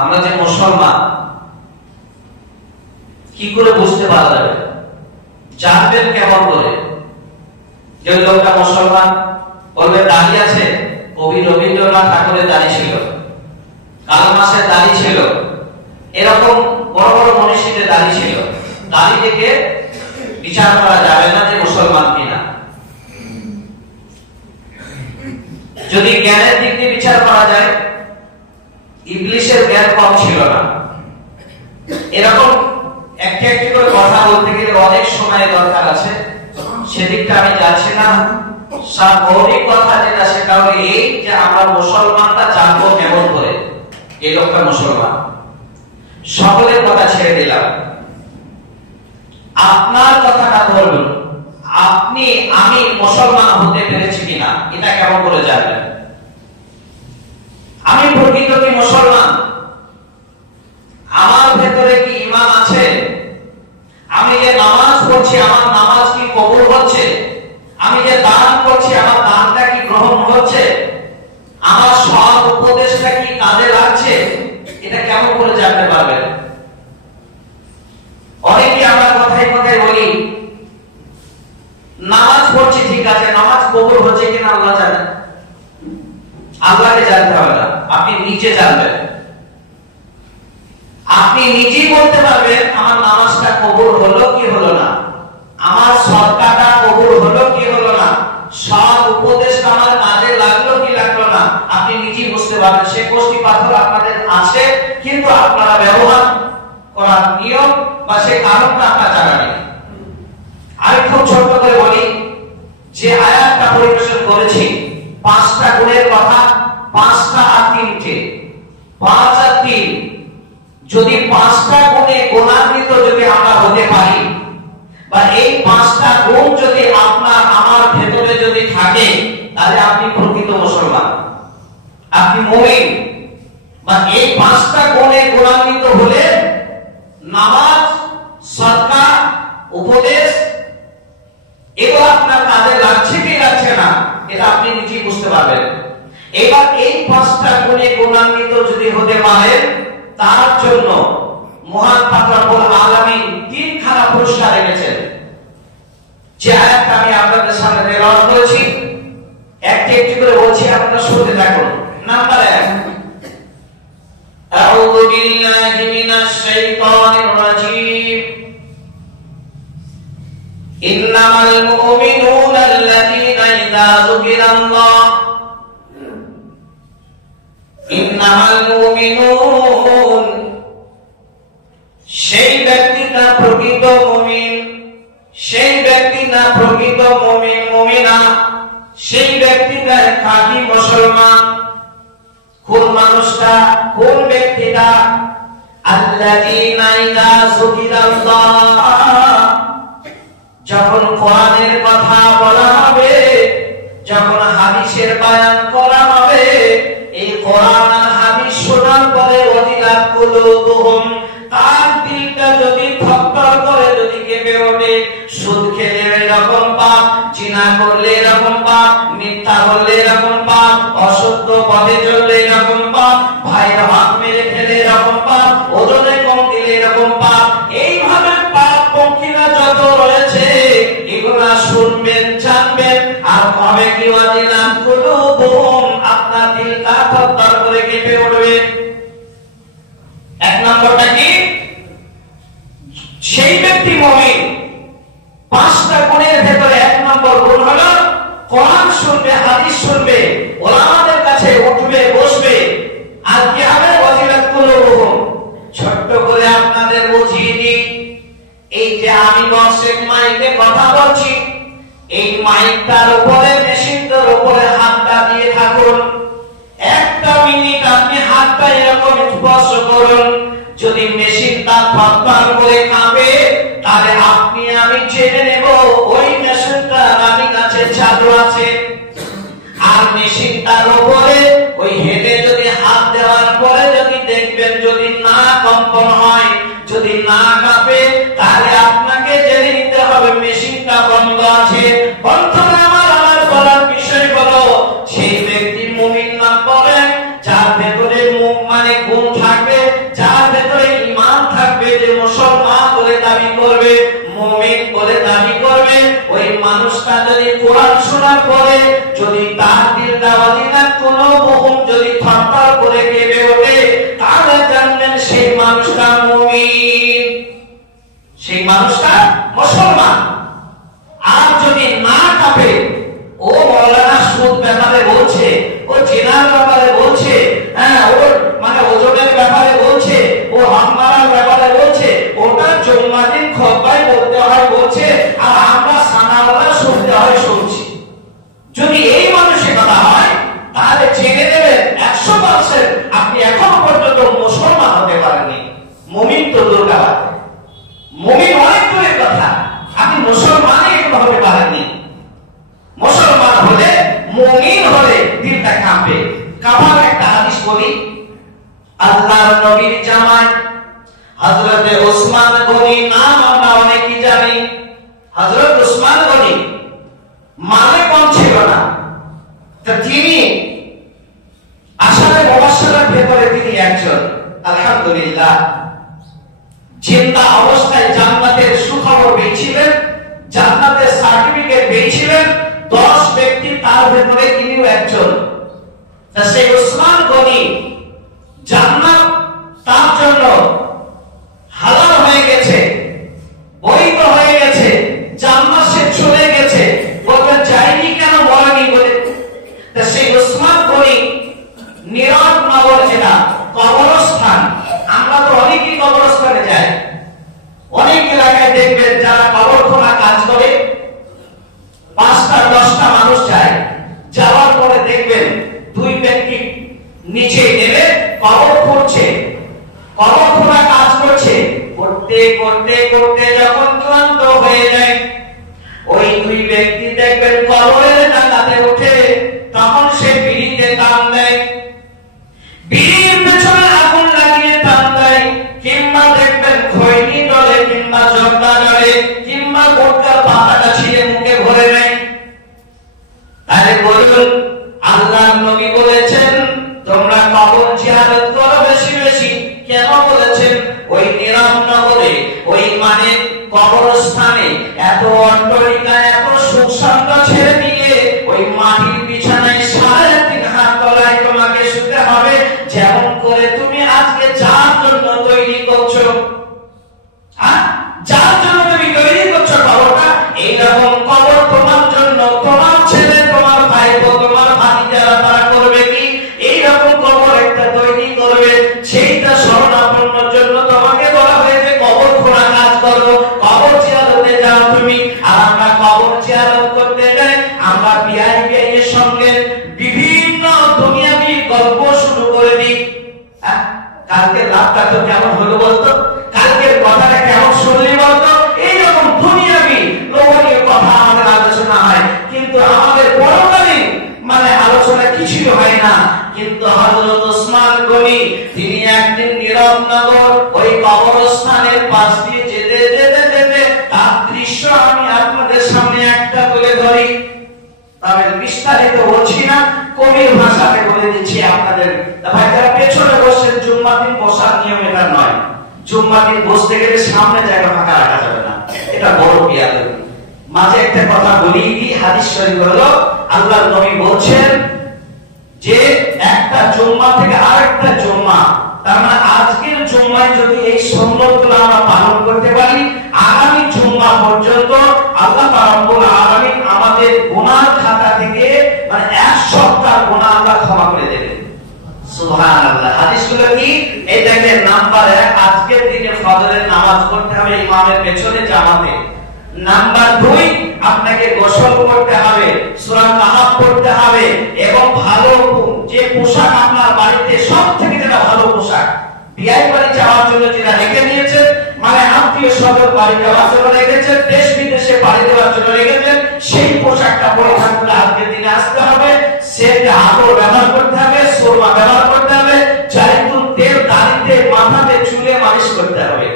আমরা যে মুসলমান কি করে বুঝতে পারা যাবে? জানবেন কেমন করে? যে লোকটা মুসলমান বলবে দাড়ি আছে, কবি রবীন্দ্রনাথ ঠাকুরের দাড়ি ছিল, কাল মাসের দাড়ি ছিল, এরকম বড় বড় মনীষীদের দাড়ি ছিল। দাড়ি দেখে বিচার করা যাবে না যে মুসলমান কিনা। যদি জ্ঞানের দিক দিয়ে বিচার করা যায়, ইবলিশের জ্ঞান কম ছিল না। এরকম একটি একটি করে কথা বলতে গেলে অনেক সময় দরকার আছে, সেদিকটা আমি যাচ্ছি না। মৌলিক কথা যেটা সেটা হলো এই যে আমরা মুসলমানটা জানবো কেমন করে এই লোকটা মুসলমান। সকলের কথা ছেড়ে দিলাম, আপনার কথাটা বলুন, আপনি আমি মুসলমান হতে পেরেছি কিনা এটা কেমন করে জানবেন? আমি প্রকৃত কি মুসলমান? আমার ভেতরে কি ঈমান আছে? আমি যে নামাজ পড়ছি আমার নামাজ কি কবুল হচ্ছে? আমি যে দান করছি আমার দানটা কি গ্রহণ হচ্ছে? আমার সব উপদেশটা কি কাজে লাগছে? এটা কেমন করে জানতে পারবেন? অনেকে আমরা কথায় কথায় বলি নামাজ পড়ছি, ঠিক আছে, নামাজ কবুল হচ্ছে কিনা আল্লাহ জানেন। আল্লাহকে জানতে হবে না, আপনি নিজে জানবেন। আপনি নিজেই বলতে পারবেন আমার নামাজটা কবুল হলো কি হলো না, আমার সদকাটা কবুল হলো কি হলো না, সব উপদেশটা আমার কাজে লাগলো কি লাগলো না, আপনি নিজেই বুঝতে পারবেন। সে কোষ্ঠী পাথর আপনাদের আছে, কিন্তু আপনারা ব্যবহার করার নিয়ম বা সে কারণটা আপনার জানা নেই। আমি খুব ছোট্ট করে বলি, যে আয়াতটা পরিবেশন করেছি পাঁচটা গুণের কথা, পাঁচটা আর তিনটে, 5 আর 3, যদি পাঁচটা গুণে গুণান্বিত যদি আমরা হতে পারি, বা এই পাঁচটা গুণ যদি আপনার আমার ভেতরে যদি থাকে, তাহলে আপনি প্রকৃত মুসলমান, আপনি মুমিন। বা এই পাঁচটা গুণে গুণান্বিত হলে নামাজ, সদকা, উপদেশ এগুলো আপনার কাজে লাগছে কি লাগছে না, এটা আপনি নিজেই বুঝতে পারবেন। এবার এই পাঁচটা গুণে গুণান্বিত যদি হতে পারেন, তার জন্য মহান পাক রব্বুল আলামিন 3খানা পুরস্কার রেখেছেন। যে আয়াতটা আমি আপনাদের সামনে তেলাওয়াত করেছি, একটি একটি করে বলছি, আপনারা শুনতে থাকুন। নাম্বার 1, আউযু বিল্লাহি মিনাশ শাইতানির রাজীম। ইন্নামাল মুমিনুনা আল্লাযীনা ইযা যুকিরাল্লাহ, ইন্নামাল মুমিনুন, সেই ব্যক্তিটা প্রকৃত মুমিন, সেই ব্যক্তিটা প্রকৃত মুমিন মুমিনা, সেই ব্যক্তিটা খাঁটি মুসলমান। কোন মানুষটা, কোন ব্যক্তিটা? আল্লাযীনা ইযা যুকিরাল্লাহ, যখন কোরআনের কথা বলা হবে, যখন হাদিসের বয়ান করা হবে, এই কোরআন আর হাদিস শোনার পরে ওয়াজিলাত কুলুবুহুম, তার দিলটা যদি থরথর করে যদি কেঁপে ওঠে, সুদ খেলে এরকম পাপ, জিনা করলে এরকম পাপ, মিথ্যা বললে এরকম পাপ, অসত্য পথে চললে এরকম পাপ, ভাইয়ের হাত মেরে ফেলে এরকম পাপ, ওজনে কম দিলে এরকম পাপ, এইভাবে পাপ পঙ্কিরা যত রয়েছে এগুলা শুনবেন, জানবেন, আর কবে কি ওয়াজিলাত কুলুবুহুম, আপনার দিলটা থরথর করে কেঁপে উঠবে। এক নম্বরটা কি? সেই ব্যক্তি মুমিন। পাঁচটা গুণের ভেতরে 1 নম্বর গুণ হলো কোরআন শুনবে, হাদিস শুনবে, ওলামাদের কাছে উঠবে, বসবে, আর কি হবে? ওয়াজিলাত কুলুবুহুম। ছোট্ট করে আপনাদের বুঝিয়ে দিই, এই যে আমি বক্সের মাইকে কথা বলছি, এই মাইকটার উপরে, মেশিনটার উপরে হাতটা দিয়ে থাকুন। 1 মিনিট আপনি হাতটা এরকম স্পর্শ করুন। যদি মেশিনটা থরথর করে কাঁপে, তাহলে আপনি আমি জেনে নেব ওই মেশিনটা আমি কাছে চালু আছে। আর মেশিনটার উপরে ওই হেডে যদি হাত দেওয়ার পরে যদি দেখবেন যদি না কম্পন হয়, যদি না কাঁপে, তাহলে আপনাকে জেনে নিতে হবে মেশিনটা বন্ধ আছে। বন্ধুরা আমার বলার বিষয় হলো, সেই ব্যক্তি মুমিন না বলেন যার ভেতরে মুখ মানে গুণ থাকবে, করবে, মুমিন বলে দাবি করবে, ওই মানুষটা যদি কোরআন শোনার পরে যদি তার দিলটা অধিকার কোনো মুহূর্ত যদি থরথর করে কেঁপে ওঠে, তাহলে জানবেন সেই মানুষটা মুমিন, সেই মানুষটা মুসলমান। আর যদি না কাঁপে, ও মৌলানা সুদ ব্যাপারে বলছে, ও জিনার ব্যাপারে বলছে, হ্যাঁ ওর মানে ওজনের ব্যাপারে বলছে, ও হামমারার ব্যাপারে বলছে, ওটা জুম্মার দিন খুতবায় বলতে হয় বলছে, আর আমরা সানাওয়ালা শুনতে হয় শুনছি। যদি এই মানসিকতা হয়, তাহলে জেনে নেবেন 100% আপনি এখন পর্যন্ত মুসলমান হতে পারেননি। মুমিন তো দুর্গা, মুমিন অনেক দূরের কথা, আপনি মুসলমানই হতে পারেননি। মুসলমান হলে, মুমিন হলে দিলটা কাঁপে। কাঁপার একটা হাদিস বলি। আল্লাহর নবীর জামাই হযরত ওসমান গনি, নাম আমরা অনেকেই জানি। হযরত ওসমান গনি মানে কম ছিল না, তা তিনি আশারে মুবাশশারার ভেতরে তিনি একজন। আলহামদুলিল্লাহ, জিন্দা অবস্থায় জান্নাতের সুখবর পেয়েছিলেন, জান্নাতের সার্টিফিকেট পেয়েছিলেন 10 ব্যক্তি, তার ভেতরে তিনিও একজন। তা সেই ওসমান গনি জান্নাত তার জন্য হালাল হয়ে গেছে, বৈধ হয়ে গেছে, জান্নাত সে চলে গেছে। বলবেন যায়নি কেন, বলেনি বলে। তা সেই ওসমান গনি নীরব নগর, যেটা কবরস্থান, আমরা তো অনেকেই কবরস্থানে যাই, অনেক এলাকায় দেখবেন যারা কবর খোঁড়া কাজ করে 5টা 10টা মানুষ যায়, যাওয়ার পরে দেখবেন 2 ব্যক্তি নিচে নেমে কবর খুঁড়ছে, কবর খোঁড়া কাজ করছে। করতে করতে করতে যখন ক্লান্ত হয়ে যায়, ওই 2 ব্যক্তি দেখবেন কবরের জায়গাতে উঠে, তখন সে বিড়িতে টান দেয়, বিড়ির পেছনে আগুন লাগিয়ে টান দেয়, কিংবা দেখবেন খৈনি জলে, কিংবা জর্দা জলে, কিংবা গোটকার পাতাটা ছিঁড়ে মুখে ভরে নেয়। তাহলে বলুন, আল্লাহর নবী বলেছেন তোমরা কবর জিয়ারত করো বেশি বেশি। কেন বলেছেন? ওই নীরব নগরে, ওই মানে কবরস্থানে এত অট্টালিকা, এত সুখ শান্ত ছেড়ে দিয়ে ওই মাটির বিছানায় 3.5 হাত তলায় তোমাকে শুতে হবে। যেমন করে তুমি আজকে যার জন্য তৈরি করছো, যার জন্য তুমি তৈরি করছো কবরটা, এইরকম কবর তোমার জন্য তোমার ছেলে, তোমার ভাই, তোমার ভাতিজারা তারা করবে কি? এইরকম কবর একটা তৈরি করবে, সেইটা শরণাপন্নর জন্য তোমাকে বলা হয়েছে কবর খোঁড়া কাজ করো, কবর জিয়ারতে যাও তুমি। আর আমরা কবর জিয়ারত করতে যাই, আমরা বিআইপি এর সঙ্গে বিভিন্ন দুনিয়াবি গল্প শুরু করে দিই। কালকে রাতটা তো কেমন হলো বলতো, কালকের কথাটা কেমন শুনলি বলতো, এইরকম দুনিয়াবি লোভনীয় কথা আমাদের আলোচনা হয়, কিন্তু আমাদের পরকালীন মানে আলোচনা কিছুই হয় না। কিন্তু হযরত ওসমান গনি তিনি একদিন নীরব নগর ওই কবরস্থানের পাশ দিয়ে যেতে যেতে যেতে তার দৃশ্য আমি আপনাদের সামনে একটা তুলে ধরি। তবে বিস্তারিত বলছি না, কবির ভাষাতে বলে দিচ্ছি আপনাদের। ভাই যারা পেছনে বসেন, জুম্মার দিন বসার নিয়ম এটা নয়। জুম্মার দিন বসতে গেলে সামনে জায়গা ফাঁকা রাখা যাবে না, এটা বড় বিয়াদবি। মাঝে একটা কথা বলি, হাদিস শরীফ হলো আল্লাহর নবী বলছেন যে একটা জুম্মা থেকে আরেকটা জুম্মা, তার মানে আজকের জুম্মায় যদি এই সুন্নতগুলো আমরা পালন করতে পারি, আগামী জুম্মা পর্যন্ত আল্লাহ রাব্বুল আলামিন আমাদের গুনাহ খাতা থেকে মানে 1 সপ্তাহ গুনাহ আল্লাহ ক্ষমা করে দেবেন। সুবহানাল্লাহ। হাদিসগুলো কি? এই দেখেন, নাম্বার 1, আজকের দিনে ফজরের নামাজ পড়তে হবে ইমামের পেছনে জামাতে। নাম্বার 2, আপনাকে গোসল করতে হবে, সূরা কাহাফ পড়তে হবে, এবং ভালো যে পোশাক আপনার বাড়িতে সবথেকে যেটা ভালো পোশাক, বিয়ে বাড়ি যাওয়ার জন্য যেটা রেখে নিয়েছেন, মানে আত্মীয় স্বজন বাড়ি যাওয়ার জন্য রেখেছেন, দেশ বিদেশে পাড়ি দেওয়ার জন্য রেখেছেন, সেই পোশাকটা পরিধান করে আজকের দিনে আসতে হবে। সেটা আতর ব্যবহার করতে হবে, সুরমা ব্যবহার করতে হবে, জায়তুন তেল দাড়িতে, মাথাতে, চুলে মালিশ করতে হবে।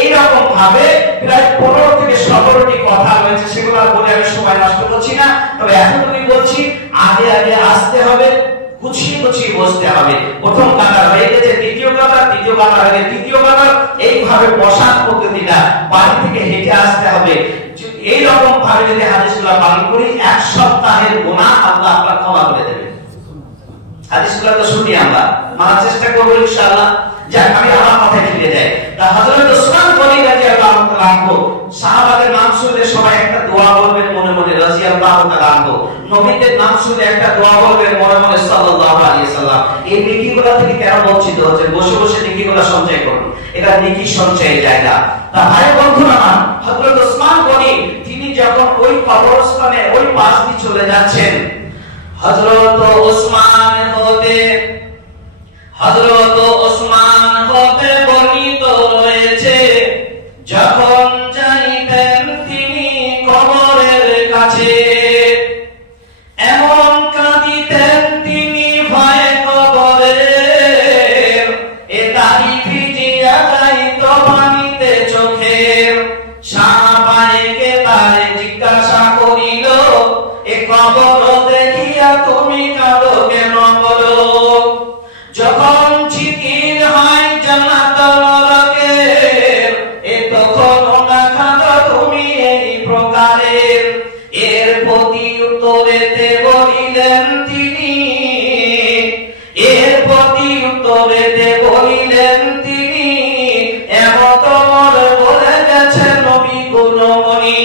এইরকম ভাবে প্রায় 15 থেকে 17টি কথা রয়েছে, সেগুলো বলে আমি সময় নষ্ট করছি না। তবে এতটুকুই বলছি, আগে আগে আসতে হবে, গুছিয়ে গুছিয়ে বসতে হবে। প্রথম কাতার হয়ে গেছে, দ্বিতীয় কাতার, তৃতীয় কাতার আগে তৃতীয় কাতার, এইভাবে বসার পদ্ধতিটা বাড়ি থেকে হেঁটে আসতে হবে। এইরকম ভাবে যদি হাদিসগুলো পালন করি 1 সপ্তাহের গুনাহ আল্লাহ আপনার ক্ষমা করে দেবে। হাদিসগুলো তো শুনি আমরা, মানার চেষ্টা করব ইনশাআল্লাহ। যাক, আমি আমার কথায় ফিরে যাই। তা হযরত ওসমান গনি রাদিয়াল্লাহু তাআলা আনহু, সাহাবাদের নাম শুনলে সবাই একটা দোয়া বলবেন মনে মনে রাদিয়াল্লাহু তাআলা আনহু, নবীদের নাম শুনলে একটা দোয়া বলবেন মনে মনে সাল্লাল্লাহু আলাইহি সাল্লাম। এই নেকিগুলো থেকে কেন বঞ্চিত হচ্ছে? বসে বসে নেকিগুলো সঞ্চয় করুন, এটা নেকি সঞ্চয়ের জায়গা। তা ভাই বন্ধুরা আমার, হযরত ওসমান গনি তিনি যখন ওই কবরস্থানে ওই পাশ দিয়ে চলে যাচ্ছেন, হযরত ওসমান হতে বর্ণিত রয়েছে, যখন যাইতেন তিনি কবরের কাছে, এমন কাঁদিতেন তিনি ভয়ে কবরের, এ দাড়ি ভিজিয়া যাইত পানিতে চোখের। সাহাবায়ে তারে জিজ্ঞাসা করিল, এ কবর দেখিয়া তুমি কাঁদো কেন বলো? যখন জিকির হয় জান্নাত নরকের, এ তখন না কাঁদো তুমি এই প্রকারের। এর প্রতি উত্তরেতে বলিলেন তিনি, এমত মর বলে গেছেন নবী গুণমণি।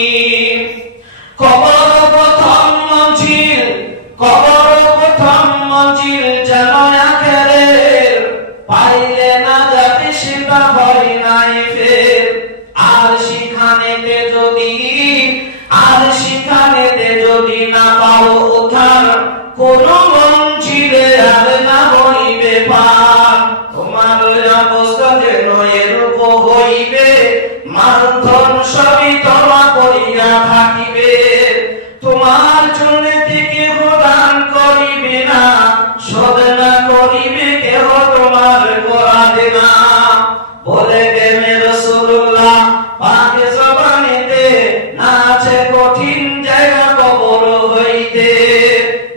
কবর প্রথম মঞ্জিল যেন আখেরের, পাইলে না যাবে সেটা ভয় নাই ফের। আর সেখানেতে যদি না পাও উদ্ধার, কোন মঞ্জিলে আর না হইবে পার। তোমার অবস্থা যেন এরূপ হইবে, মানধন সবই তোমা করিয়া থাকিবে। তোমার জন্য থেকে প্রদান করিবে না, শোধ না করিবে কেহ তোমার করাবে না। বলে গেলে রাসূলুল্লাহ পাকে জবানেতে, না আছে কঠিন জায়গা কবর হইতে।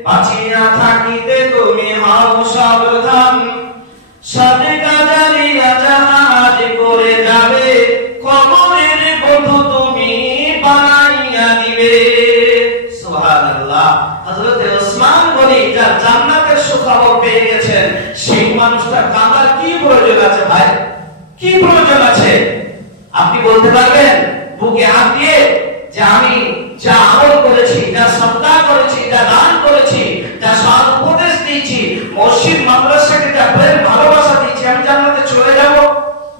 বাঁচিয়া থাকিতে তুমি হও সাবধান, সাদেকা জারিয়া জাহাজ করে যাবে, কবরের বন্ধু তুমি বানাইয়া দিবে। সুবহানাল্লাহ। হযরত ওসমান গনি যার জান্নাতের সুখবর পেয়ে গেছেন, সেই মানুষটা কাঁদার কি প্রয়োজন আছে ভাই? কি প্রয়োজন আছে? আপনি বলতে পারবেন বুকে হাত দিয়ে যে আমি যা আমল করেছি, যা সদকা করেছি, যা দান করেছি, যা সৎ উপদেশ দিয়েছি, মসজিদ মাদ্রাসাকে যা প্রেম ভালোবাসা দিয়েছি, আমি জান্নাতে চলে যাব?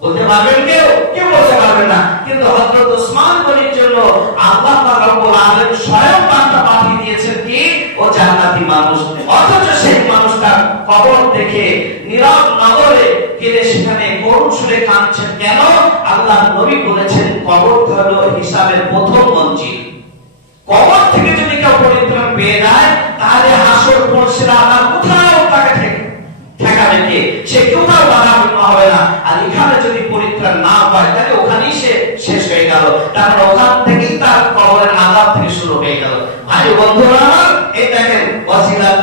বলতে পারবেন কেউ? কেউ বলতে পারবে না। কিন্তু হযরত ওসমান গনির জন্য আল্লাহ পাক রব্বুল আলামিন স্বয়ং বার্তা পাঠিয়ে দিয়েছেন কি ও জান্নাতি মানুষ। অথচ সেই মানুষটা কবর দেখে নীরব নগরে গেলে সেখানে করুণ সুরে কাঁদছেন কেন? আল্লাহ নবী বলেছেন কবর হলো হিসাবের প্রথম মঞ্জিল। কবর থেকে যদি কেউ পরিত্রাণ পেয়ে যায়, তাহলে হাসর পরশের আল্লাহ কোথাও তাকে ঠেকাবে কে? সে কোথাও বাধা হবে না। আর এখানে যদি পরিত্রাণ না পায়, তাহলে ওখানেই সে শেষ হয়ে গেল। তারপর ওখান থেকেই তার কবরের আযাব থেকে শুরু হয়ে গেল। ভাই বন্ধুরা আমার, এই দেখেন ওয়াজিলাত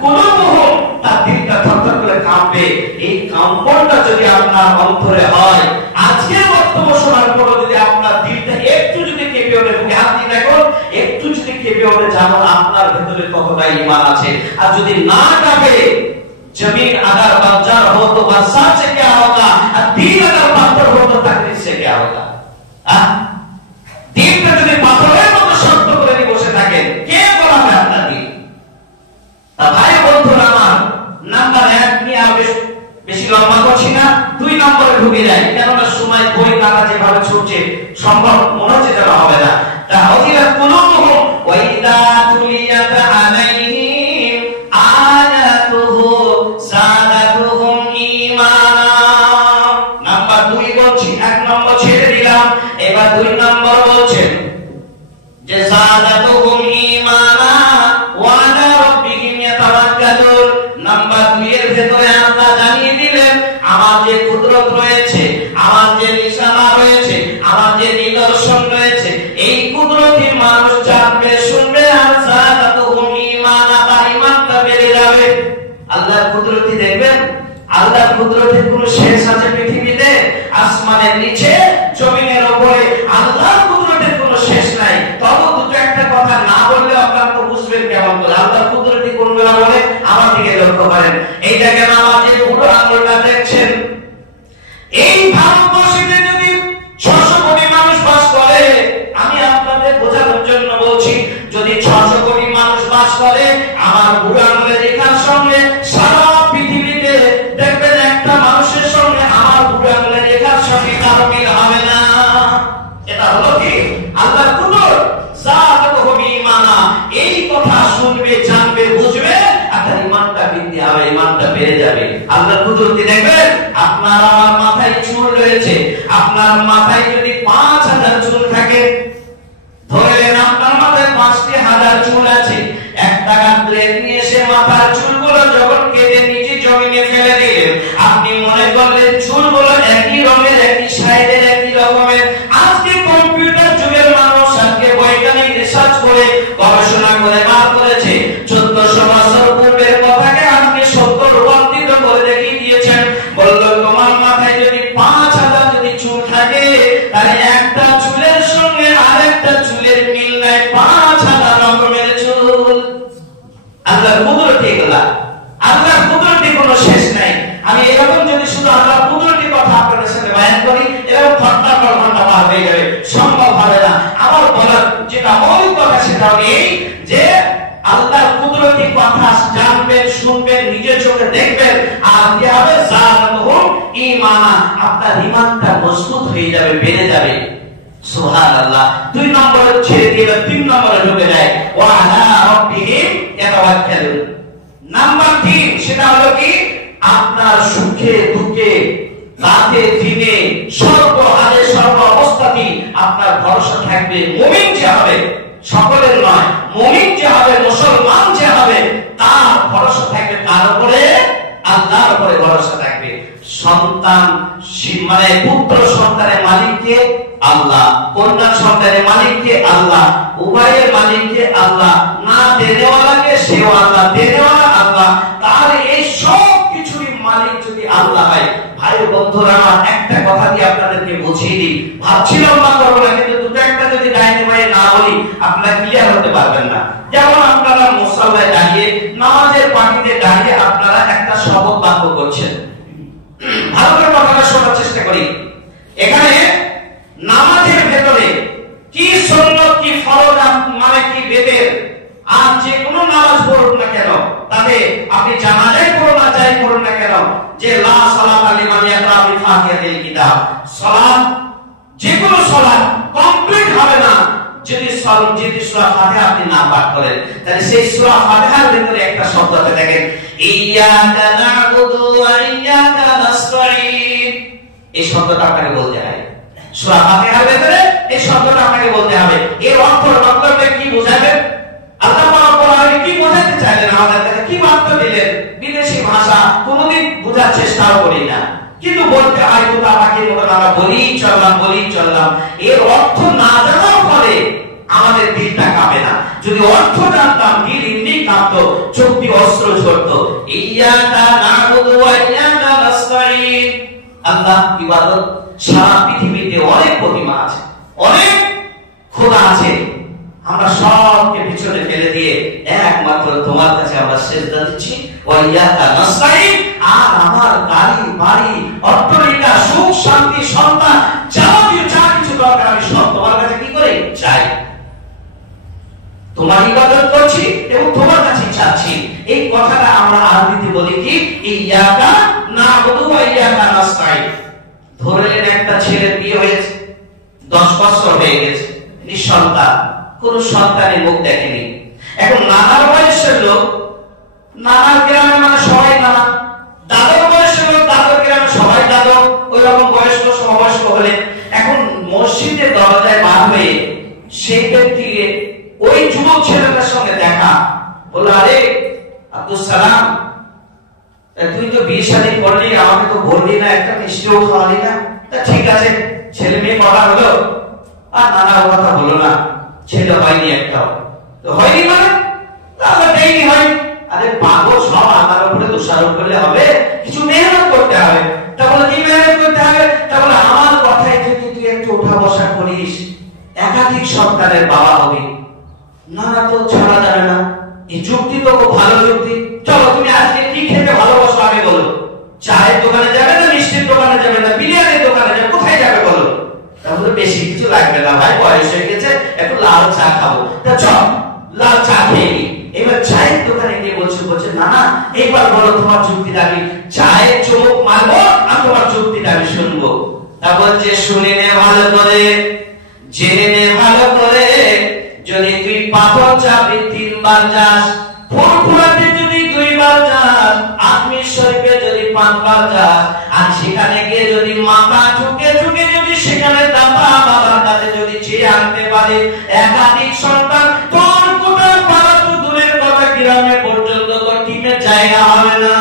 কুলুবুহুম, তার দিলটা থরথর করে কাঁপবে। এই কম্পনটা যদি আপনার অন্তরে হয়, আজকে বক্তব্য শোনার পর যদি আপনার দিলটা একটু যদি কেঁপে ওঠে, বুকে হাত দিয়ে দেখুন, একটু যদি কেঁপে ওঠে, জানুন আপনার ভেতরে কতটা ঈমান আছে। আর যদি না কাঁপে, जमीन अगर बंजर हो तो बरसात से क्या होगा, और दिल अगर पत्थर हो तो तकलीफ से क्या होगा? दिल पे যদি পাথরের মতো শক্ত করে নিয়ে বসে থাকেন, কে বলাবে আপনার দিল? তা ভাই বন্ধুরা আমার, নাম্বার 1 নিয়ে বেশি লম্বা করছি না, 2 নম্বরে ঢুকে যাই, কেননা সময় বই কাটা যেভাবে ছুটছে সম্ভব মনে হচ্ছে যেন হবে না। তা হযরত কুলুবুহুম ওয়া ইদা তুলিয়াত আলাইহিম আয়াতুহু সাদাতুহুম ঈমানা। নাম্বার 2 বলছি, 1 নম্বর ছেড়ে দিলাম, এবার 2 নম্বর বলছেন যে সাদাতুহুম ঈমানা ওয়া আলা রাব্বিহিম ইয়াতাওয়াক্কালুন। নাম্বার 2 এর ভেতরে আল্লাহ জানিয়ে দিলেন আমার যে কুদরত রয়েছে, আমার যে নিশানা রয়েছে, আমার যে নিদর্শন রয়েছে, এই কুদরতি মানুষ জানবে, শুনবে, আর সাদাতুহুম ঈমানা, তার ঈমানটা বেড়ে যাবে। আল্লাহর কুদরতি দেখবেন, আল্লাহর কুদরতের কোনো শেষ আছে পৃথিবীতে? আসমানের নিচে জমিনের উপরে আল্লাহর কুদরতের কোনো শেষ নাই। তবে দুটো একটা কথা না বললে আপনারা তো বুঝবেন কেমন করে আল্লাহর কুদরতি কোনগুলো বলে। আমার দিকে লক্ষ্য করেন, এই জায়গায় নামাজের বুড়ো আঙুলটা দেখছেন। এই ভারতবর্ষে যদি 600 কোটি মানুষ বাস করে, আমি আপনাদের বোঝানোর জন্য বলছি, যদি 600 কোটি মানুষ বাস করে আমার বুড়ো আঙুলের রেখার সঙ্গে সারা পৃথিবীতে দেখবেন একটা মানুষের সঙ্গে আমার বুড়ো আঙুলের রেখার সঙ্গে কারো মিল হবে না। এটা হলো কি আল্লাহর কুদরত। জাতুহু বিঈমানা, এই কথা শুনবে, জানবে, বুঝবে, আপনার ঈমানটা বৃদ্ধি হবে, ঈমানটা বেড়ে যাবে। আল্লাহর কুদরতি দেখবেন, আপনার আমার মাথায় চুল রয়েছে, আপনার মাথায় যদি 5000 চুল থাকে, ধরে নেন আপনার মাথায় 5000 চুল আছে, একটা গাত্রে নিয়ে এসে মাথার চুলগুলো যখন কেটে নিচে জমিনে ফেলে দিলেন, আপনি মনে করলেন চুলগুলো একই রঙের, একই সাইজের, একই রকমের। আজকে কম্পিউটার যুগের মানুষ, আজকে বৈজ্ঞানিক রিসার্চ করে গবেষণা করে বার করেছে 1400 বছর পূর্বের কথাকে আজকে 70 রূপান্তরিত করে দেখিয়ে দিয়েছেন। বলল তোমার মাথায় যদি 5000 যদি চুল থাকে, তাহলে একটা চুলের সঙ্গে আরেকটা চুলের মিল নাই, 5000 রকমের চুল। আল্লাহর কুদরত এগুলা, আল্লাহর কুদরতের কোনো শেষ নাই। আমি এরকম যদি শুধু আল্লাহর কুদরতের কথা আপনাদের সাথে বয়ান করি, এরকম ঘন্টা পর ঘন্টা পার হয়ে যাবে, সম্ভব হবে না। আমার বলার যেটা মৌলিক কথা সেটা হলো এই যে আল্লাহর কুদরতের কথা জানবেন, শুনবেন, নিজের চোখে দেখবেন, আর কি হবে জাতুহু ঈমানা, আপনার ঈমানটা মজবুত হয়ে যাবে, বেড়ে যাবে। সুবহানাল্লাহ। 2 নম্বরে ছেড়ে দিয়ে 3 নম্বরে ঢুকে যায়, ওয়া আলা রাব্বিহিম ইয়াতাওয়াক্কালুন। নাম্বার 3 সেটা হলো কি আপনার সুখে দুঃখে, রাতে দিনে, সর্বহালে সর্ব অবস্থাতেই আপনার ভরসা থাকবে। মুমিন যে হবে, সকলের নয়, মুমিন যে হবে, মুসলমান যে হবে, তার ভরসা থাকবে তার উপরে, আল্লাহর উপরে ভরসা থাকবে। সন্তান মানে পুত্র সন্তানের মালিক কে? আল্লাহ। কন্যা সন্তানের মালিক কে? আল্লাহ। উভয়ের মালিক কে? আল্লাহ। না দেনেওয়ালাকে সেও আল্লাহ, দেনেওয়ালা আল্লাহ। তার এই সব কিছুর মালিক যদি আল্লাহ হয়, ভাই বন্ধুরা আমার একটা কথা দিয়ে আপনাদেরকে বুঝিয়ে দিই, ভাবছিলাম না করবো না, কিন্তু দুটো একটা যদি ডাইনে বাঁয়ে না বলি আপনারা ক্লিয়ার হতে পারবেন না। যেমন আপনারা মুসাল্লায় দাঁড়িয়ে, নামাজের পাটিতে দাঁড়িয়ে আপনারা একটা শপথ বাক্য করছেন। ভালো করে কথাটা শোনার চেষ্টা করি। এখানে নামাজের ভেতরে কি সুন্নাত, কি ফরজ, মানে কি বেদের, আর যে কোনো নামাজ পড়ুন না কেন, তবে আপনি জানাজায় পড়ুন না, যাই পড়ুন না কেন, যে লা সালাতা লিমান ইয়াকরা বিফাতিহাতিল কিতাব, সালাত, যে কোনো সালাত কমপ্লিট হবে না যদি সূরা ফাতিহা আপনি না পাঠ করেন। তাহলে সেই সূরা ফাতিহার ভিতরে একটা শব্দ আছে, দেখেন, ইয়াকা না'বুদু ওয়া ইয়াকা নাস্তাঈন। এই শব্দটা আপনাকে বলতে হবে সূরা ফাতিহার ভিতরে, এই শব্দটা আপনাকে বলতে হবে। এর অর্থ মতলবটা কি বোঝাবেন? আল্লাহ রাব্বুল আলামিন কি বোঝাতে চাইলেন, আমাদের কাছে কি বার্তা দিলেন? বিদেশি ভাষা কোনোদিন বোঝার চেষ্টাও করি না, কিন্তু বলতে হয় তো আমাকে আমরা বলি চললাম। এর অর্থ না জানার ফলে আমাদের দিলটা কাঁপে না। যদি অর্থ জানতাম, দিল এমনি কাঁপতো, চোখ দিয়ে অস্ত্র ঝরতো। ইয়াকা না'বুদু ওয়া ইয়াকা নাস্তাঈন। আল্লাহ ইবাদত, সারা পৃথিবীতে অনেক প্রতিমা আছে, অনেক খোদা আছে, আমরা সবকে পিছনে ফেলে দিয়ে একমাত্র তোমার কাছে আমরা সিজদা দিচ্ছি। ওয়া ইয়াকা নাস্তাঈন। আর আমার গাড়ি, বাড়ি, অট্টালিকা, সুখ, শান্তি, সন্তান, যাবতীয় যা কিছু দরকার আমি সব তোমার কাছে কি করি? চাই। তোমার ইবাদত করছি এবং তোমার কাছে চাচ্ছি। এই কথাটা আমরা আরবিতে বলি কি? ইয়াকা না'বুদু ওয়া ইয়াকা নাস্তাঈন। ধরেন একটা ছেলের বিয়ে হয়েছে, 10 বছর হয়ে গেছে, নিঃসন্তান, কোন সন্তানের মুখ দেখেনি। এখন নানার বয়সের লোক, নানার গ্রামে মানে সবাই নানা, দাদার বয়সের লোক, দাদার গ্রামে সবাই দাদা, ওই রকম বয়স্ক সমবয়স্ক হলে এখন মসজিদের দরজায় বার হয়ে সেই ব্যক্তিকে ওই যুবক ছেলেটার সঙ্গে দেখা, বলল, আরে আব্দুল সালাম, তুই তো বিয়ে শাদী করলি, আমাকে তো বললি না, একটা মিষ্টিও খাওয়ালি না। তা ঠিক আছে, ছেলে মেয়ে পড়া হলো, আর নানার কথা হলো না, ছেলে হয়নি একটাও। তো হয়নি মানে আল্লাহ দেয়নি, হয় আরে পাগল, সব আল্লাহর উপরে দোষারোপ করলে হবে? কিছু মেহনত করতে হবে। তা বলে কি মেহনত করতে হবে? তা বলে আমার কথায় যদি তুই একটু ওঠা বসা করিস, একাধিক সন্তানের বাবা হবি। না না, তো ছাড়া যাবে না। এই যুক্তি তো খুব ভালো যুক্তি। চলো, তুমি আজকে কি খেতে ভালোবাসো আগে বলো। চায়ের দোকানে যাবে না, মিষ্টির দোকানে যাবে না, বিরিয়ানির দোকানে যাবে, কোথায় যাবে বলো? তাহলে বেশি কিছু লাগবে না ভাই, বয়স হয়ে গেছে, একটু লাল চা খাবো। তা চল লাল চা খেয়ে নি। এবার চায়ের দোকানে গিয়ে বলছে না না, এইবার বলো তোমার যুক্তিটা আমি চায়ের চমক মারবো আর তোমার যুক্তিটা আমি শুনবো। তা বলছে শুনে নে ভালো করে, জেনে নে ভালো করে, যদি তুই পাথর চাপে 3 বার যাস, ফুরফুরাতে যদি 2 বার যাস, আত্মীয় শরীফে যদি 5 বার যাস, আর সেখানে গিয়ে যদি মাথা ঠুকে ঠুকে যদি সেখানে দাদা বাবার কাছে যদি চেয়ে আনতে পারে একাধিক সন্তান, তোর গোটা পাড়া তো দূরের কথা, গ্রামে পর্যন্ত তোর টিমের জায়গা হবে না।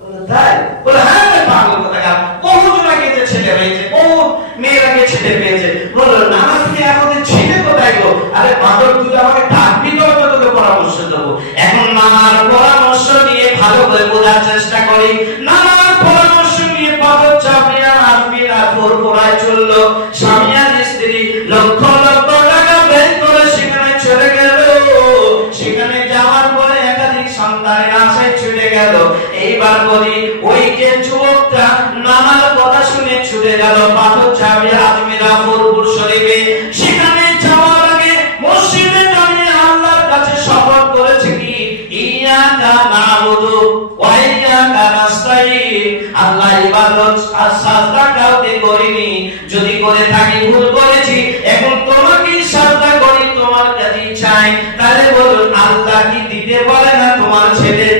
বলে তাই? বলে হ্যাঁ পাগল কথা, বহু জনাকে ছেলে পেয়েছে, বহু মেয়েরাকে ছেলে পেয়েছে। বললো না না, তুমি এখন ছেলে কোথায় গো? আরে বাদর, তুই আমাকে ডাকবি তো, তোকে পরামর্শ দেবো। এখন নানার পরামর্শ নিয়ে ভালো করে বোঝার চেষ্টা করি। নানার পরামর্শ নিয়ে পাথর চাপিয়া আত্মীরা পরায় চললো। স্বামী আর স্ত্রী লক্ষ লক্ষ টাকা ব্যয় করে সেখানে চলে গেল। সেখানে যাওয়ার পরে একাধিক সন্তানের আশায় ছুটে গেল। এইবার বলি, ওই যে যুবকটা নানার কথা শুনে ছুটে গেল পাথর চাপিয়া আজমিরা ফুরফুর শরীফে, সেখানে যাওয়ার আগে মসজিদে দাঁড়িয়ে আল্লাহর কাছে শপথ করেছে কি, ইয়াকা নাবুদু ওয়া ইয়াকা নাস্তাইন। আল্লাহ, ইবাদত আর সাজদা কাউকে করিনি, যদি করে থাকি ভুল করেছি, এখন তোমাকেই সাজদা করি, তোমার কাছেই চাই। তাহলে বলুন, আল্লাহ কি দিতে পারে না তোমার ছেলে?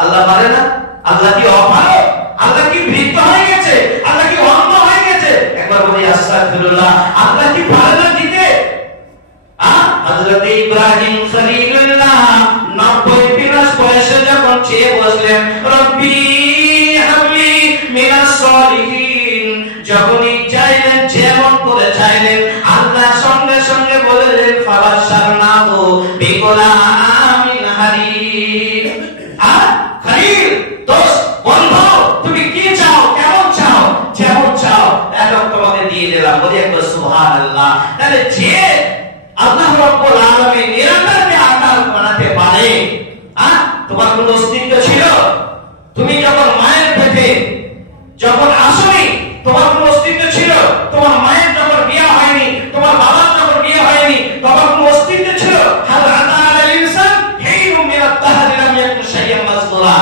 আল্লাহ পারে না? আল্লাহ কি অপারক? আল্লাহ কি বৃদ্ধ হয়ে গেছে? আল্লাহ কি অন্ধ হয়ে গেছে? একবার বলি আস্তাগফিরুল্লাহ। আল্লাহ কি পারে না দিতে? হযরত ইব্রাহিম খলিলুল্লাহ 90 বয়সে যখন চেয়ে বসলেন রব্বি হাবলি মিনাস সলিহিন, যখনই চাইলেন, যেমন করে চাইলেন, আল্লাহ সঙ্গে সঙ্গে বললেন ফাবাশশারনাহু বিগুলামিন হালিম। খলিল, দোস্ত, বন্ধু, তুমি কি চাও, কেমন চাও, যেমন চাও এখন তোমাকে দিয়ে দিলাম। বলি একবার সুবহানাল্লাহ। তাহলে যে আল্লাহ রাব্বুল আলামিন নিরাকারকে আকার বানাতে পারে, তোমার কোনো অস্তিত্ব ছিল? তুমি যখন মায়ের পেটে যখন আসনি, তোমার কোনো অস্তিত্ব ছিল? তোমার মায়ের যখন বিয়ে হয়নি, তোমার বাবার যখন বিয়ে হয়নি, তোমার কোনো অস্তিত্ব ছিল? হাল আতা আলাল ইনসান হিনুম মিনাত দাহরি লাম ইয়াকুন শাইআন মাযকুরা।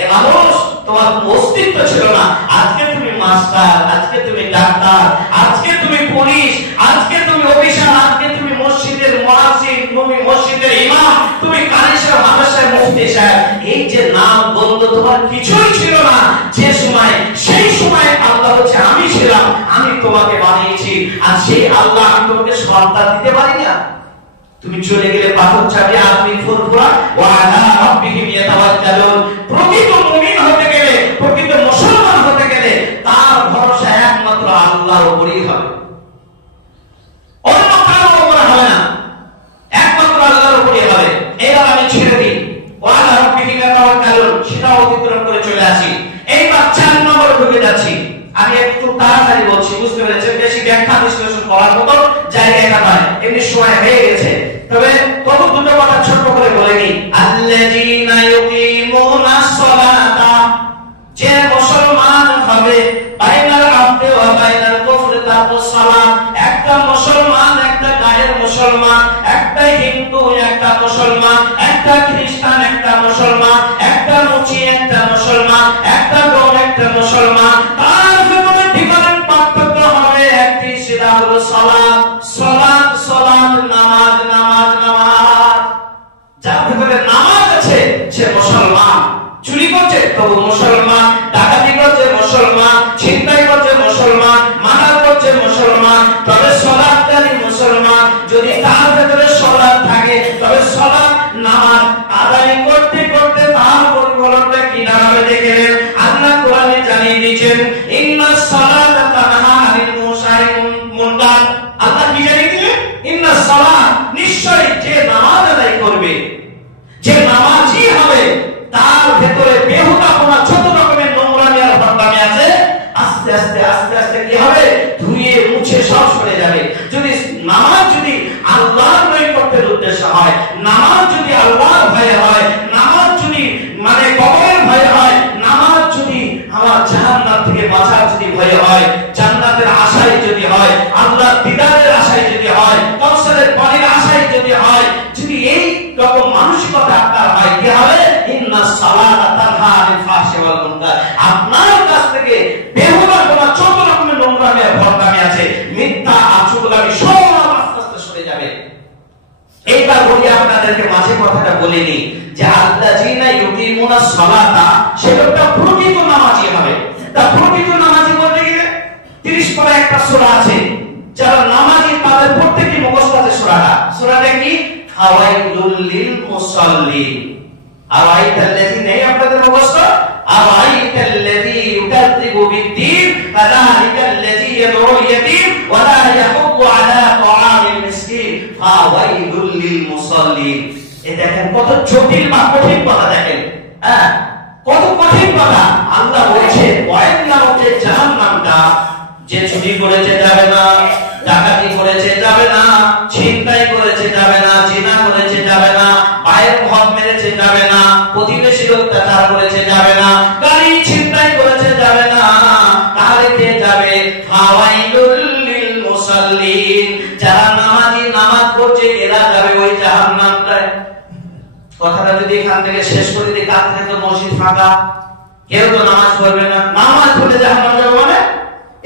এ মানুষ, তোমার কোনো অস্তিত্ব ছিল না। আজকে তুমি মাস্টার, আজকে তুমি ডাক্তার, আজকে তুমি পুলিশ, আজকে তুমি অফিসার, আজকে তুমি মসজিদের মুয়াজ্জিন, তুমি মসজিদের ইমাম, তুমি কানিসা মাদ্রাসার মুফতি সাহেব। এই যে নাম বন্ধ, তোমার কিছুই ছিল না যে সময়, সেই সময় আল্লাহ হচ্ছে আমি ছিলাম, আমি তোমাকে বানিয়েছি। আর সেই আল্লাহ আমি তোমাকে সন্তান দিতে পারি না? তুমি চলে গেলে পাথর চাপিয়ে আদমি ফুরফুরা ওয়া আলা রাব্বিহিম ইয়াতাওয়াক্কালুন। প্রকৃত মুমিন হতে গেলে, প্রকৃত মুসলমান হতে গেলে তার ভরসা একমাত্র আল্লাহর উপরেই হবে, অন্য কারো উপরে হবে না, একমাত্র আল্লাহর উপরেই হবে। এবার আমি ছেড়ে দিই ওয়া আলা রাব্বিহিম ইয়াতাওয়াক্কালুন, সেটা অতিক্রম করে চলে আসি। এইবার 4 নম্বরে ঢুকে যাচ্ছি। আমি একটু তাড়াতাড়ি বলছি, বুঝতে পেরেছেন? বেশি ব্যাখ্যা বিশ্লেষণ করার মতো জায়গাটা নয়, এমনি সময় হয়ে গেছে। তবে তবু দুটো কথা ছোট করে বলে নিই। আল্লাযীনা ইউকিমুনাস সালাতা, যে মুসলমান হবে, বাইনাল আবদি ওয়া বাইনাল কুফরি তারকুস সালাত, একটা মুসলমান, একটা গায়ের মুসলমান, একটা হিন্দু, একটা মুসলমান, একটা খ্রিস্টান, একটা মুসলমান, একটা মুচি, একটা মুসলমান, একটা গম, একটা মুসলমান, তার ভিতরে ডিফারেন্ট পার্থক্য হবে। একটি সেটা হলো সালাত, সালাত, সালাত, নামাজ, নামাজ, নামাজ। যার ভিতরে নামাজ আছে সে মুসলমান। চুরি করছে তবু মুসলমান, ডাকাতি করছে মুসলমান, ছিনতাই করছে মুসলমান, মার্ডার করছে মুসলমান, তবে সালাতকারী মুসলমান। যদি তার ভিতরে সালাত থাকে, তবে সালাত, নামাজ আদায় করতে করতে তার পরিবর্তনটা কি দাঁড়াবে দেখেন। আল্লাহ কোরআনে জানিয়ে দিয়েছেন ইন্নাস সালাতা তানহা আনিল ফাহশাই ওয়াল মুনকার। আল্লাহ কি জানিয়ে দিলেন? ইন্নাস সালাত, নিশ্চয়ই যে নামাজ আদায় করবে, যে নামাজি আস্তে আস্তে আস্তে আস্তে কি হবে, ধুয়ে মুছে সব সরে যাবে। যদি নামাজ যদি আল্লাহর নৈকট্যের উদ্দেশ্য হয়, নামাজ যদি আল্লাহর ভয়ে হয়, নামাজ যদি মানে কবরের ভয়ে হয়, নামাজ যদি আমার জাহান্নাম থেকে বাঁচার যদি ভয়ে হয়, জান্নাতের আশায় যদি হয়, আল্লাহর দিদারের আশায় যদি হয়, কাউসারের পানির আশায় যদি হয়, যদি এই রকম মানসিকতা আপনার হয়, কি হবে, ইন্নাস সালাতা তানহা আনিল ফাহশি ওয়াল মুনকার। আপনার কাছ থেকে বেহুদা কোন যত রকমের নোংরামি আর ভণ্ডামি আছে, মিথ্যা আর চুগলামি সব আস্তে আস্তে সরে যাবে। এইবার বলি আপনাদেরকে মাঝে কথাটা বলিনি যে আল্লাযিনা ইউকিমুনাস সালাতা, সেটা প্রকৃত নামাজি হবে। তা প্রকৃত নামাজি বলতে গেলে 30 পারা একটা সূরা আছে, যারা নামাজি তাদের প্রত্যেকটি মুখস্থ আছে সূরাটা। সূরাটা কি, ফাওয়াইলুল লিল মুসাল্লিন। আরাইতাল্লাযী নেই আপনাদের মুখস্থ, আরাইতাল্লাযী ইউকাযযিবু বিদ্দীন ফাযালিকাল্লাযী ইয়াদউল ইয়াতীম ওয়া লা ইয়াহুদ্দু আলা তাআমিল মিসকিন ফাওয়াইলুল লিল মুসাল্লিন। এই দেখেন কত জটিল বা কঠিন কথা, দেখেন হ্যাঁ কত কঠিন কথা। আল্লাহ বলেছে ওয়াইল নামকে জাহান্নামটা, যে চুরি করেছে যাবে না, ডাকাতি করেছে যাবে না, ছিনতাই করেছে যাবে না, জিনা করেছে যাবে না, পায়ের মদ মেরেছে যাবে না, প্রতিবেশীর অত্যাচার করেছে যাবে না, গাড়ি ছিনতাই করেছে যাবে না, তাহলে কে যাবে, ফাওয়াইলুল লিল মুসাল্লিন। যারা নামাজি নামাজ পড়ছে এরা যাবে ওই জাহান্নামটায়। কথাটা যদি এখান থেকে শেষ করে দিই, কাল থেকে তো মসজিদ ফাঁকা, কেউ তো নামাজ পড়বে না। নামাজ পড়লে জাহান্নাম যাবে মানে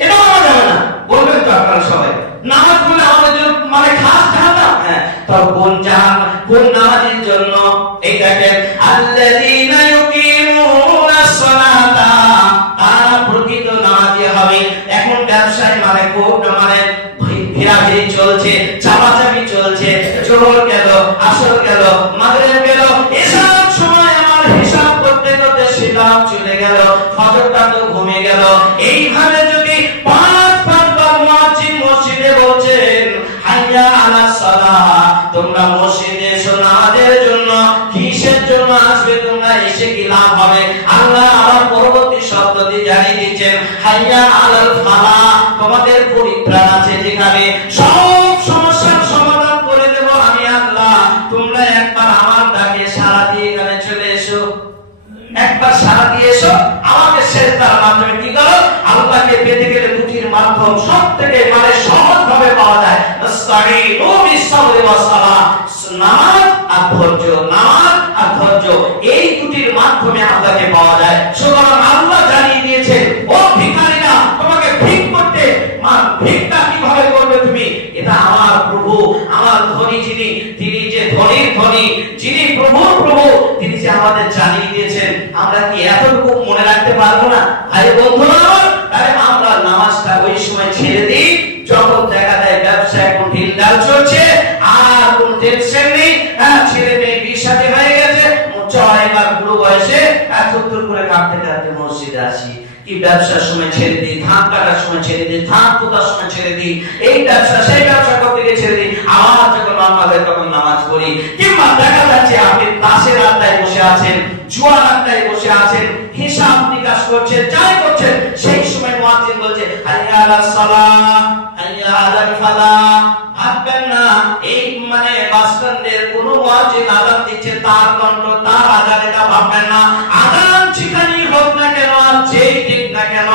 এটা বলা যাবে না, বলবেন তো আপনারা সবাই, নামাজ পড়লে আমাদের জন্য মানে খাস জাহান্নাম। হ্যাঁ, তো কোন জাহান্নাম, কোন নামাজের জন্য? এই দেখেন আল্লাযীনা ইউকিমুনাস সালাতা, তারা প্রকৃত নামাজি হবে। এখন ব্যবসায় মানে কোট মানে ভিড়াভিড়ি চলছে, চাপাচাপি চলছে, জোহর গেল, আসর গেল, মাগরিব গেল, এসব সময় আমার হিসাব করতে করতে সিলাম চলে গেল, ফজরটা তো ঘুমিয়ে গেল। এইভাবে যদি 5 বার মুয়াজ্জিন মসজিদে বলছেন হাইয়া আলাস সালাহ, তোমরা মসজিদে এসো নামাজের জন্য, কিসের জন্য আসবে তোমরা, এসে কি লাভ হবে? আল্লাহ আবার পরবর্তী শব্দটি জানিয়ে দিচ্ছেন হাইয়া আলাল ফালাহ, তোমাদের পরিত্রাণ আছে যেখানে, সব সমস্যার সমাধান করে দেব আমি আল্লাহ। তোমরা একবার আমার ডাকে সাড়া দিয়ে এখানে চলে এসো, একবার সাড়া দিয়ে এসো, আমাকে সেজদার মাধ্যমে কি করো, আল্লাহকে পেতে গেলে দুটির মাধ্যম সবথেকে মানে সহজ ভাবে পাওয়া যায়, নাস্তাঈনু বিস-সাবরি ওয়াস-সালাহ, নামাজ আর ধৈর্য, নামাজ আর ধৈর্য, এই দুটির মাধ্যমে আল্লাহকে পাওয়া যায়। সুতরাং আল্লাহ জানিয়ে দিয়েছে, ও ভিখারিরা, তোমাকে ভিক করতে, ভিক্ষা কিভাবে করবে তুমি, এটা আমার প্রভু, আমার ধনী যিনি, তিনি যে ধনীর ধনী, যিনি প্রভুর প্রভু, তিনি যে আমাদের জানিয়ে দিয়েছেন। আমরা কি এতটুকু মনে রাখতে পারবো না? ভাই বন্ধুরা, তাহলে আমরা নামাজটা ওই সময় ছেড়ে দিই যখন দেখা যায় ব্যবসা এখন ঢিলঢাল চলছে, আর কোন টেনশন নেই, ছেলে মেয়ে বিয়ে হয়ে গেছে, এবার বুড়ো বয়সে 70 করে কাটতে কাটতে মসজিদে আসি। কি ব্যবসার সময় ছেড়ে দিই, ধান কাটার সময় ছেড়ে দিই, ধান পোতার সময় ছেড়ে দিই, এই ব্যবসা সেই ব্যবসা করতে গিয়ে ছেড়ে দিই, আবার যখন নামাজ হয় তখন নামাজ পড়ি। কিংবা দেখা যাচ্ছে আপনি তাসের আড্ডায় বসে আছেন, জুয়ার আড্ডায় বসে আছেন, হিসাব নিকাশ করছেন, যাই করছেন, সেই সময় মুয়াজ্জিন বলছে হাইয়া আলাস সালাহ, হাইয়া আলাল ফালাহ। ভাববেন না এই মানে বাসস্ট্যান্ডের কোন মুয়াজ্জিন আযান দিচ্ছে, তার কণ্ঠ, তার আযান, এটা ভাববেন না। আযান যেখানেই হোক না কেন, আর যেই ঠিক না কেন,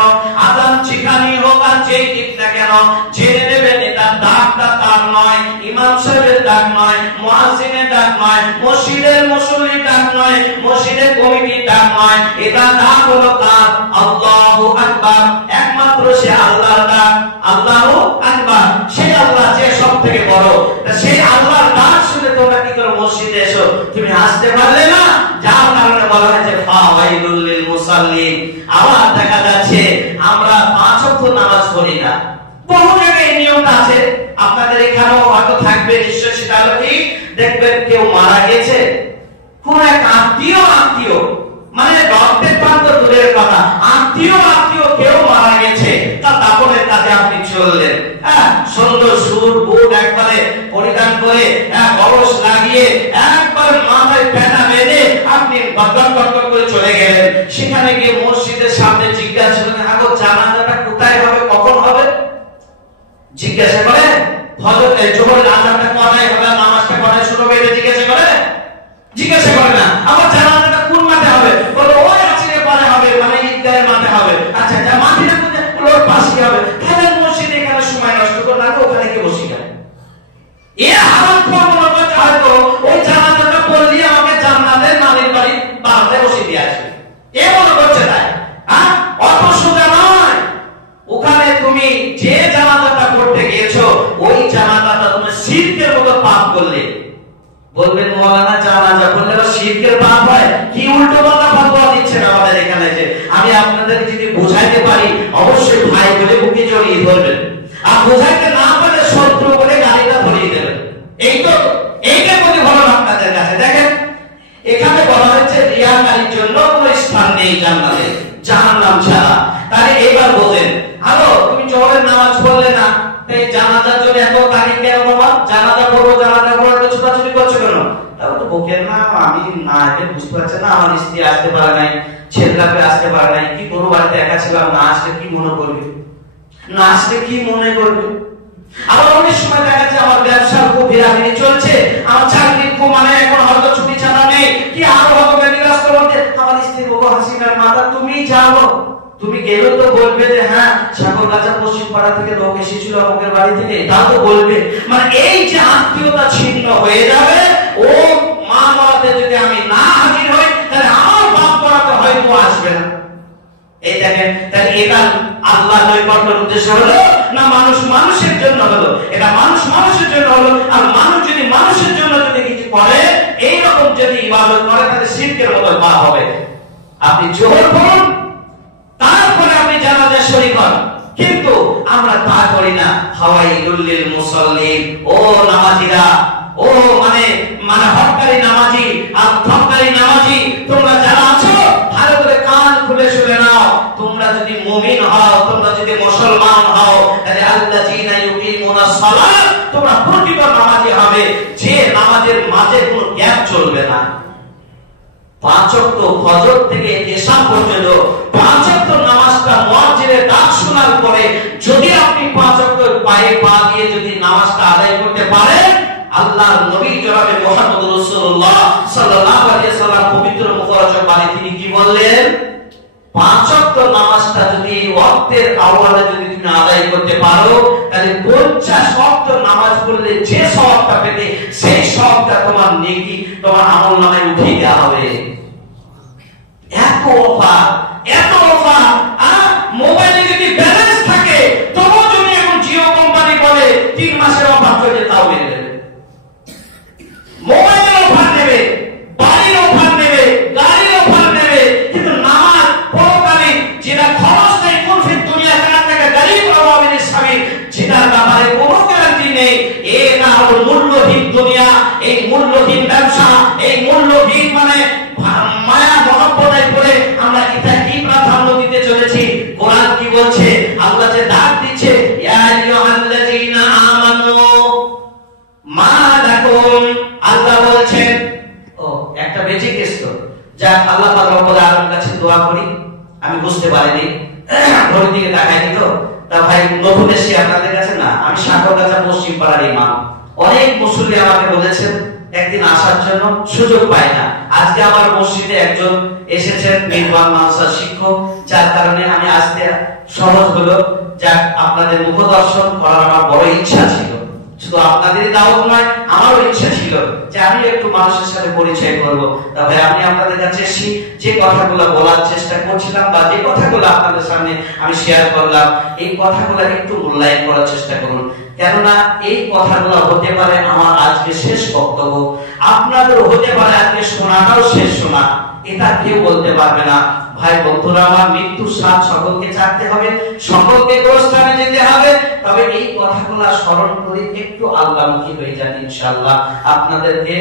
আযান যেখানেই হোক আর যেই ঠিক না কেন, জেনে নেবেন এটা ডাকটা তার নয়, ইমাম সাহেবের ডাক নয়, মুয়াজ্জিনের ডাক নয়, মসজিদের মুসল্লির ডাক নয়, মসজিদের কমিটির ডাক নয়, এটা ডাক হলো কার? আল্লাহু আকবার। একমাত্র সে আল্লাহর ডাক, আল্লাহু আকবার, সেই আল্লাহ যে সবথেকে বড়। সেই আল্লাহর ডাক শুনে তোমরা কি করো, মসজিদে এসো। তুমি আসতে পারলে না, যার কারণে বলা হয়েছে ফাওয়াইলুল লিল মুসাল্লিন। আবার দেখা যাচ্ছে আমরা 5 ওয়াক্ত নামাজ পড়ি না, বহু জায়গায় নিয়মটা আছে, আপনাদের এখানেও হয়তো থাকবে নিশ্চয়, সেটা হলো কি, দেখবেন কেউ মারা গেছে, কোন এক আত্মীয় মানে রক্তের প্রান্ত দূরের কথা, আত্মীয় কেউ মারা গেছে, তা দাফনের কাজে আপনি চললেন, সুন্দর সুর বুট একবারে পরিধান করে, কলস লাগিয়ে, একবারে মাথায় পেনা বেঁধে আপনি বকর করে চলে গেলেন। সেখানে গিয়ে মসজিদের সামনে জিজ্ঞাসা করলেন, আগো জানাজাটা কোথায় জিজ্ঞাসা করে ফজর জোহরের আযানটা কটায় হবে, নামাজটা কটায় শুরু হবে, এটা জিজ্ঞাসা করে? জিজ্ঞাসা করে না। আবার জানাজাটা কোন মাঠে হবে, বলে ওই আসরের পরে হবে, মানে ঈদগাহের মাঠে হবে। আচ্ছা যা মাঠে ওর পাশে হবে, তাহলে মসজিদে এখানে সময় নষ্ট করে না, ওখানে গিয়ে বসে গেল। এ হারাম মনে করতে হয়তো ওই জানাজাটা পড়লে আমাকে জান্নাতের মালির বাড়ি বারান্দায় বসে দিয়ে আসবে, এ মনে করছে তাই। হ্যাঁ, অত সোজা নয়। ওখানে তুমি যে জানাজাটা পড়তে গিয়েছো, ওই জানাজাটা তুমি শিরকের মতো পাপ করলে, বলবেন মাওলানা জানাজা পড়লে শিরকের পাপ হয়, কি উল্টো পাল্টা ফতোয়া দিচ্ছেন আমাদের এখানে। যে আমি আপনাদেরকে যদি বোঝাইতে পারি, অবশ্যই ভাই বলে বুকে জড়িয়ে ধরবেন, আর বোঝাইতে না পারলে শত্রু বলে গালিটা ধরিয়ে দেবেন। এইটা প্রতিফলন আপনাদের কাছে। দেখেন এখানে বলা হচ্ছে রিয়াকারীর জন্য কোনো স্থান নেই জান্নাতে, জাহান্নাম ছাড়া। তাহলে এবার বলেন, হ্যালো তুমি জোহরের নামাজ পড়লে না, তাই জানাজার জন্য এত তারিখ কেন বাবা? জানাজা পড়বো ছোটাছুটি করছো কেন? তাও তো বকের না, আমি না বুঝতে পারছি না, আমার স্ত্রী আসতে পারে নাই, ছেলেটাকে আসতে পারে নাই, কি করবো, বাড়িতে একা ছিলাম, না আসলে কি মনে করবে, না আসলে কি মনে করবে। আবার অনেক সময় দেখা যাচ্ছে আমার ব্যবসার খুব ভিড়াভিড়ি চলছে, আমার চাকরির খুব মানে এখন হয়তো ছুটি ছাড়া নেই, কি আরো হয়তো নিরাশ করতে, আমার স্ত্রী বাবু হাসিনার মাথা তুমি যাও, তুমি গেলেও তো বলবে যে হ্যাঁ সাগরগাছা পশ্চিম পাড়া থেকে লোক এসেছিল আমাদের বাড়ি থেকে, তাও তো বলবে। মানে এই যে আত্মীয়তা ছিন্ন হয়ে যাবে, ও মা বাবাতে যদি আমি না হাজির হই, তাহলে আমার বাপ পড়াতে হয়তো আসবে না। এই দেখেন, তাহলে এটা আল্লাহ নৈকট্যের উদ্দেশ্য হলো না মানুষ মানুষের জন্য হলো? এটা মানুষ মানুষের জন্য হলো। আর মানুষ যদি মানুষের জন্য যদি কিছু করে, এইরকম যদি ইবাদত করে, তাহলে শিরকের মতো পাপ হবে। আপনি জোহর পড়ুন, তারপরে আপনি জানাজায় শরীক হন, কিন্তু আমরা তা করি না। হাওয়াইলুল লিল মুসাল্লিন, ও নামাজিরা, ও মানে হক্কারি নামাজি আর হক্কারি নামাজি, তোমরা যারা আছো ভালো করে কান খুলে শুনে নাও। তোমরা যদি মুমিন হও, তোমরা যদি মুসলমান হও, তাহলে আল্লাযিনা ইউকিমুনাস সালাত, তোমরা প্রকৃত নামাজি হবে, যে নামাজের মাঝে কোনো গ্যাপ চলবে না। 5 ওয়াক্ত ফজর থেকে এশা পর্যন্ত 5 ওয়াক্ত নামাজটা মুয়াজ্জিনের ডাক শোনার পরে যদি আপনি 5 ওয়াক্ত পায়ে পা দিয়ে যদি নামাজটা আদায় করতে পারেন, আল্লাহর নবী জনাবে মুহাম্মদ রাসূলুল্লাহ সাল্লাল্লাহু আলাইহি সাল্লাম পবিত্র মুখররজম বাণী তিনি কি বললেন? 5 ওয়াক্ত নামাজটা যদি ওয়াক্তের আওয়ালে যদি তুমি আদায় করতে পারো, তাহলে 50 ওয়াক্ত নামাজ পড়লে যে সওয়াবটা পেতে, সেই সওয়াবটা তোমার নেকি, তোমার আমলনামায় উঠিয়ে দেওয়া হবে। এত অফার, এত অফার। মোবাইলে যদি ব্যালেন্স থাকে, তবুও যদি এখন জিও কোম্পানি বলে 3 মাসের অফার চলছে, তাও মেরে দেবে। মোবাইলের অফার নেবে, বাড়ির অফার নেবে, গাড়ির অফার নেবে, কিন্তু নামাজ পরকালীন যেটা খরচ নেই, কোন ফির দুনিয়া কানা থেকে গরিব আওয়ামের স্বামী, যেটার ব্যাপারে কোনো গ্যারান্টি নেই, এটা হলো মূল্যহীন দুনিয়া, এই মূল্যহীন ব্যবসা, এই মূল্যহীন মানে মায়া মহব্বতায় পড়ে আমরা এটা কি প্রাধান্য দিতে চলেছি। কোরআন কি বলছে? আল্লাহ যে ডাক দিচ্ছে, ইয়া আইয়ুহাল্লাযীনা আমানু মা লাকুম, আল্লাহ বলছেন। ও একটা বেঁচে গেছে তো, যাক আল্লাহ পাক রব্বুল আলামিনের কাছে দোয়া করি। আমি বুঝতে পারিনি, ঘড়ির দিকে তাকাইনি তো। তা ভাই নতুন এসেছি আপনাদের কাছে না, আমি সাগরগাছা পশ্চিম পাড়ার ইমাম। অনেক মুসল্লি আমাকে বলেছেন একদিন আসার জন্য, সুযোগ পায় না। আজকে আমার মসজিদে একজন এসেছেন নির্বাণ মানসার শিক্ষক, যার কারণে আমি আসতে সহজ হলো। যাক আপনাদের মুখদর্শন করার আমার বড় ইচ্ছা ছিল, শুধু আপনাদের দাওয়াত নয়, আমারও ইচ্ছা ছিল যে আমি একটু মানুষের সাথে পরিচয় করব। তবে আমি আপনাদের কাছে যে কথাগুলো বলার চেষ্টা করছিলাম, বা যে কথাগুলো আপনাদের সামনে আমি শেয়ার করলাম, এই কথাগুলো একটু মূল্যায়ন করার চেষ্টা করুন। কেননা এই কথাগুলো হতে পারে আমার আজকে শেষ বক্তব্য, আপনাদের হতে পারে আজকে শোনাটাও শেষ শোনা, এটা কেউ বলতে পারবে না। ভাই বন্ধুরা আমার, মৃত্যুর স্বাদ সকলকে চাকতে হবে, সকলকে গোরস্থানে যেতে হবে। তবে এই কথাগুলো স্মরণ করে একটু আল্লাহমুখী হয়ে যান, ইনশাআল্লাহ আপনাদেরকে